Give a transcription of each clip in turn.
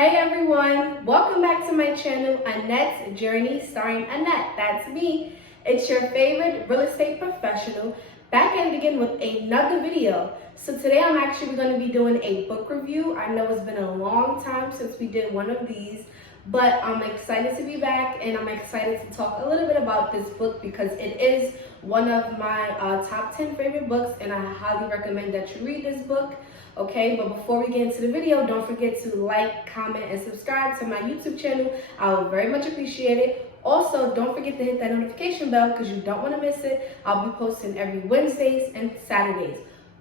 Hey everyone, welcome back to my channel, Annette's Journey, starring Annette. That's me. It's your favorite real estate professional, back at it again with another video. So today I'm actually going to be doing a book review. I know it's been a long time since we did one of these, but I'm excited to be back and I'm excited to talk a little bit about this book because it is one of my top 10 favorite books, and I highly recommend that you read this book. Okay, but before we get into the video, don't forget to like, comment, and subscribe to my YouTube channel. I would very much appreciate it. Also, don't forget to hit that notification bell because you don't want to miss it. I'll be posting every Wednesdays and Saturdays.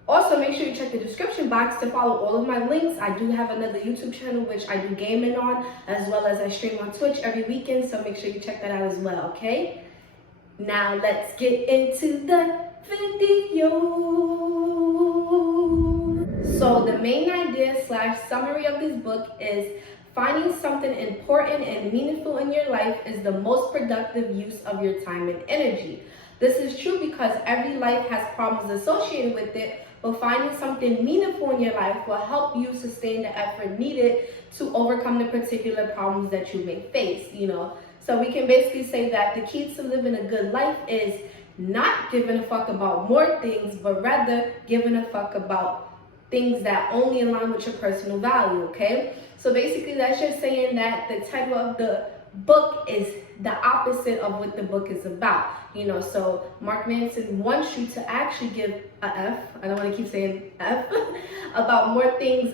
Also, make sure you check the description box to follow all of my links. I do have another YouTube channel which I do gaming on, as well as I stream on Twitch every weekend, so make sure you check that out as well, okay? Now let's get into the video. So the main idea / summary of this book is finding something important and meaningful in your life is the most productive use of your time and energy. This is true because every life has problems associated with it, but finding something meaningful in your life will help you sustain the effort needed to overcome the particular problems that you may face, So we can basically say that the key to living a good life is not giving a fuck about more things, but rather giving a fuck about things that only align with your personal value, okay? So basically that's just saying that the title of the book is the opposite of what the book is about, So Mark Manson wants you to actually give a F, I don't want to keep saying F, about more things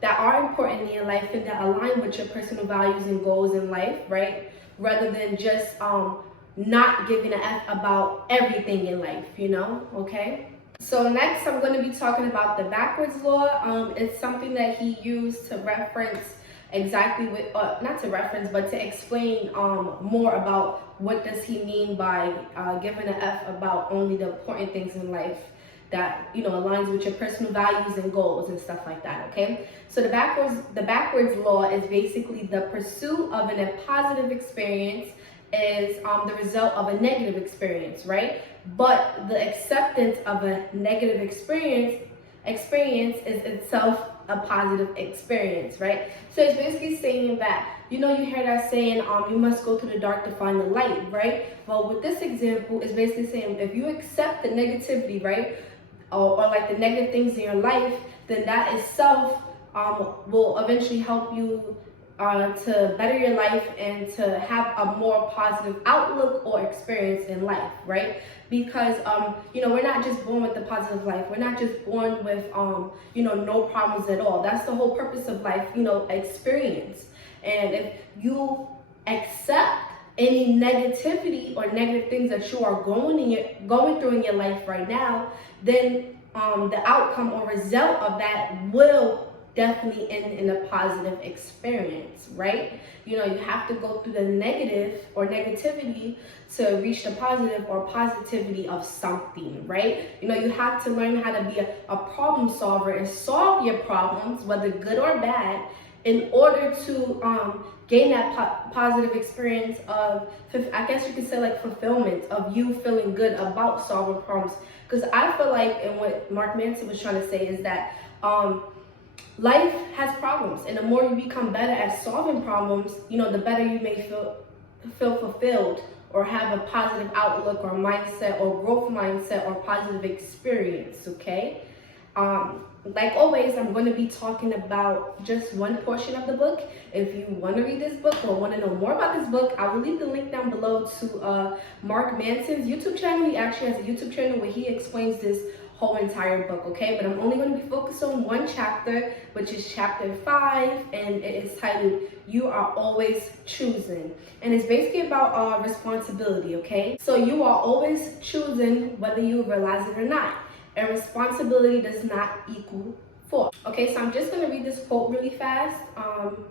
that are important in your life and that align with your personal values and goals in life, right? Rather than just not giving an F about everything in life, okay? So next I'm going to be talking about the backwards law. It's something that he used to reference exactly not to reference, but to explain more about what does he mean by giving an F about only the important things in life that aligns with your personal values and goals and stuff like that, okay? So the backwards law is basically the pursuit of a positive experience is the result of a negative experience, right? But the acceptance of a negative experience is itself a positive experience, right? So it's basically saying that, you hear that saying, you must go through the dark to find the light, right? Well, with this example, it's basically saying if you accept the negativity, right? Or like the negative things in your life, then that itself will eventually help you to better your life and to have a more positive outlook or experience in life, right? Because we're not just born with the positive life. We're not just born with no problems at all. That's the whole purpose of life, experience. And if you accept any negativity or negative things that you are going through in your life right now, then the outcome or result of that will definitely end in a positive experience, right? You have to go through the negative or negativity to reach the positive or positivity of something, right? You have to learn how to be a problem solver and solve your problems, whether good or bad, in order to gain that positive experience of, I guess you could say, like fulfillment of you feeling good about solving problems. Because I feel like, and what Mark Manson was trying to say is that life has problems, and the more you become better at solving problems, the better you may feel fulfilled or have a positive outlook or mindset or growth mindset or positive experience, okay? Like always, I'm going to be talking about just one portion of the book. If you want to read this book or want to know more about this book, I will leave the link down below to Mark Manson's YouTube channel. He actually has a YouTube channel where he explains this whole entire book, okay? But I'm only going to be focused on one chapter, which is chapter 5, and it is titled You Are Always Choosing. And it's basically about responsibility, okay? So you are always choosing whether you realize it or not. And responsibility does not equal fault. Okay, so I'm just going to read this quote really fast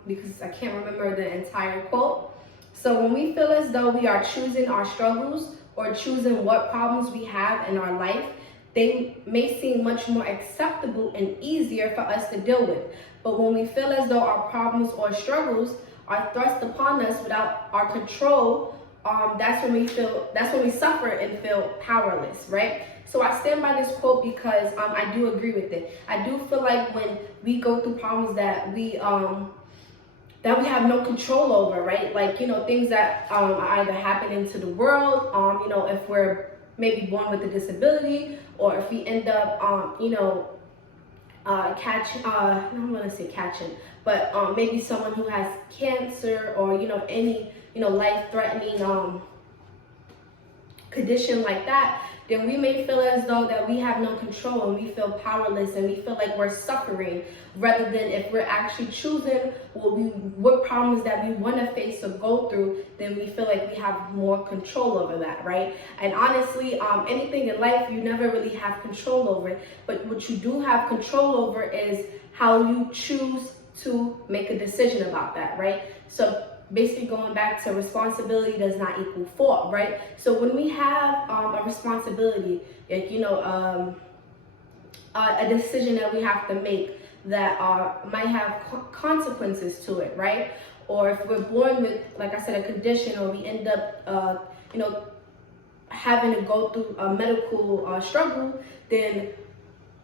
because I can't remember the entire quote. So when we feel as though we are choosing our struggles or choosing what problems we have in our life, they may seem much more acceptable and easier for us to deal with. But when we feel as though our problems or struggles are thrust upon us without our control, that's when we suffer and feel powerless, right? So I stand by this quote because I do agree with it. I do feel like when we go through problems that we that we have no control over, right? Like, things that are either happening to the world, if we're maybe born with a disability, or if we end up, I'm gonna say catching, but maybe someone who has cancer, or any life-threatening condition like that, then we may feel as though that we have no control, and we feel powerless, and we feel like we're suffering, rather than if we're actually choosing what problems that we want to face or go through, then we feel like we have more control over that, right? And honestly, anything in life you never really have control over it, but what you do have control over is how you choose to make a decision about that, right? So basically, going back to responsibility does not equal fault, right? So when we have a responsibility, like a decision that we have to make that might have consequences to it, right? Or if we're born with, like I said, a condition, or we end up having to go through a medical struggle, then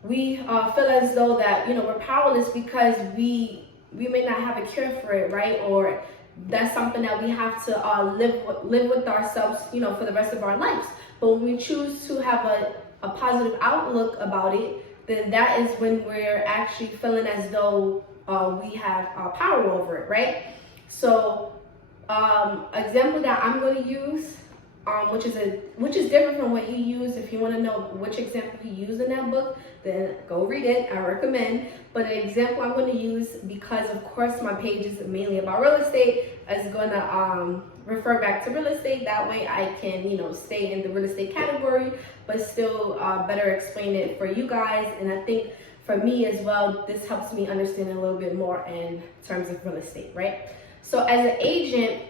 we feel as though that we're powerless, because we may not have a cure for it, right? Or that's something that we have to live with ourselves, for the rest of our lives. But when we choose to have a positive outlook about it, then that is when we're actually feeling as though we have power over it, right? So, example that I'm going to use, which is different from what he used. If you want to know which example he used in that book, then go read it. I recommend. But an example I'm going to use, because of course my page is mainly about real estate, is going to refer back to real estate. That way I can stay in the real estate category, but still better explain it for you guys. And I think for me as well, this helps me understand a little bit more in terms of real estate, right? So as an agent,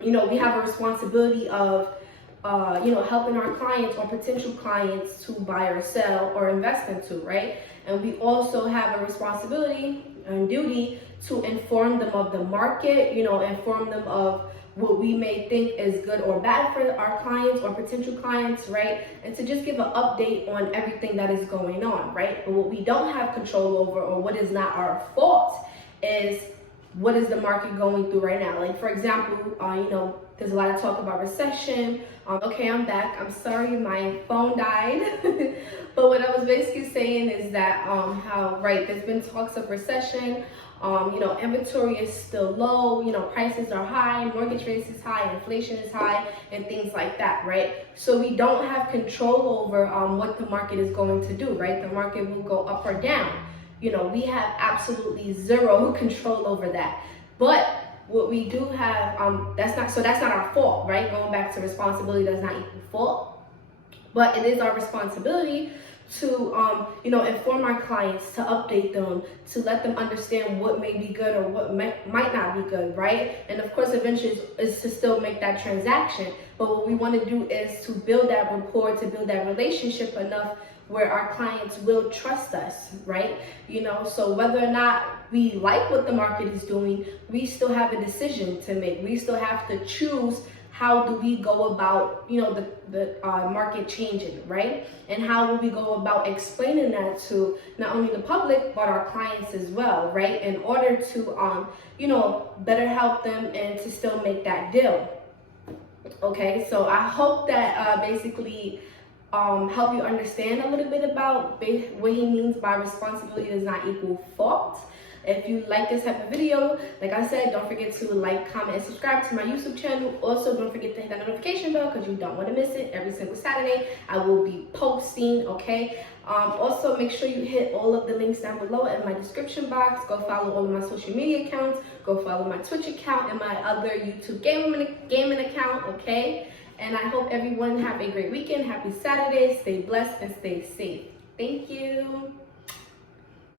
we have a responsibility of, helping our clients or potential clients to buy or sell or invest into, right? And we also have a responsibility and duty to inform them of the market, inform them of what we may think is good or bad for our clients or potential clients, right? And to just give an update on everything that is going on, right? But what we don't have control over, or what is not our fault, is what is the market going through right now. Like, for example, there's a lot of talk about recession. Okay, I'm back. I'm sorry, my phone died. But what I was basically saying is that there's been talks of recession. Inventory is still low. Prices are high, mortgage rates is high, inflation is high, and things like that, right? So we don't have control over what the market is going to do, right? The market will go up or down. We have absolutely zero control over that. But what we do have, that's not our fault, right? Going back to responsibility does not equal fault, but it is our responsibility to, inform our clients, to update them, to let them understand what may be good or what might not be good, right? And of course, eventually is to still make that transaction. But what we want to do is to build that rapport, to build that relationship enough where our clients will trust us, right? So whether or not we like what the market is doing, we still have a decision to make. We still have to choose, how do we go about, the market changing, right? And how will we go about explaining that to not only the public, but our clients as well, right? In order to, better help them and to still make that deal. Okay, so I hope that basically help you understand a little bit about what he means by responsibility does not equal fault. If you like this type of video, like I said, don't forget to like, comment, and subscribe to my YouTube channel. Also, don't forget to hit that notification bell, because you don't want to miss it. Every single Saturday, I will be posting, okay? Also, make sure you hit all of the links down below in my description box. Go follow all of my social media accounts. Go follow my Twitch account and my other YouTube gaming account, okay? And I hope everyone have a great weekend. Happy Saturday. Stay blessed and stay safe. Thank you.